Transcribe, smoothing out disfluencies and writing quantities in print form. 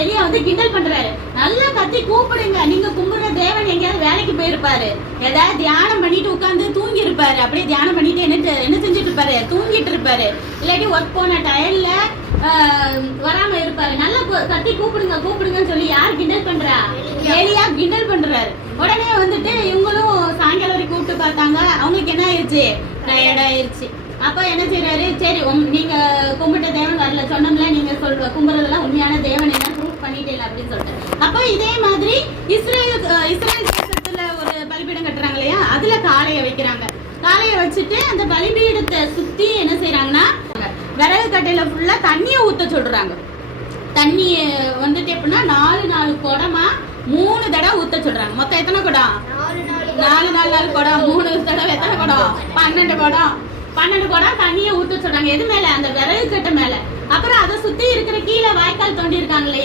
எலியா வந்து கிண்டல் பண்றாரு. நல்லா கத்தி கூப்பிடுங்க, நீங்க கும்பிடுற தேவன் எங்கேயாவது வேலைக்கு போயிருப்பாரு, ஏதாவது தியானம் பண்ணிட்டு உட்கார்ந்து தூங்கி இருப்பாரு. அப்படியே தியானம் பண்ணிட்டு என்ன செஞ்சுட்டு இருப்பாரு, தூங்கிட்டு இருப்பாரு. இல்லாட்டி ஒர்க் போன டயர்ல வராம இருப்பாரு. நல்லா கத்தி கூப்பிடுங்க கூப்பிடுங்கன்னு சொல்லி யார் கிண்டல் பண்றா? எலியா கிண்டல் பண்றாரு. உடனே வந்துட்டு இவங்களும் சாயங்காலம் வரைக்கும் கூப்பிட்டு பார்த்தாங்க. அவங்களுக்கு என்ன ஆயிடுச்சு? டயர்ட் ஆயிடுச்சு. அப்ப என்ன செய்யறாரு, சரி நீங்க கும்பிட்ட தேவன் வரல, சொன்னோம்ல நீங்க கும்பிடுறதெல்லாம் உண்மையான தேவன் என்ன ப்ரூவ் பண்ணிட்டே அப்படின்னு சொல்லிட்டு. அப்ப இதே மாதிரி இஸ்ரேல் தேசத்துல ஒரு பலிபீடம் கட்டுறாங்க இல்லையா, அதுல காளைய வைக்கிறாங்க. காளைய வச்சுட்டு அந்த பலிபீடத்தை சுத்தி என்ன செய்யறாங்கன்னா விறகு கட்டையில ஃபுல்லா தண்ணிய ஊத்த சொல்றாங்க. தண்ணிய வந்துட்டு எப்படின்னா 4 குடமா 3 தடவை ஊத்த சொல்றாங்க. மொத்தம் எத்தனை குடம்? 4 குடம். 3 தடவை எத்தனை குடம்? 12 குடம். 12 குடம் தண்ணிய ஊத்த சொல்றாங்க. எது மேல? அந்த விறகு கட்டை மேல. அப்புறம் அதை சுத்தி இருக்கிற கீழே வாய்க்கால் தோண்டி இருக்காங்க இல்லையா,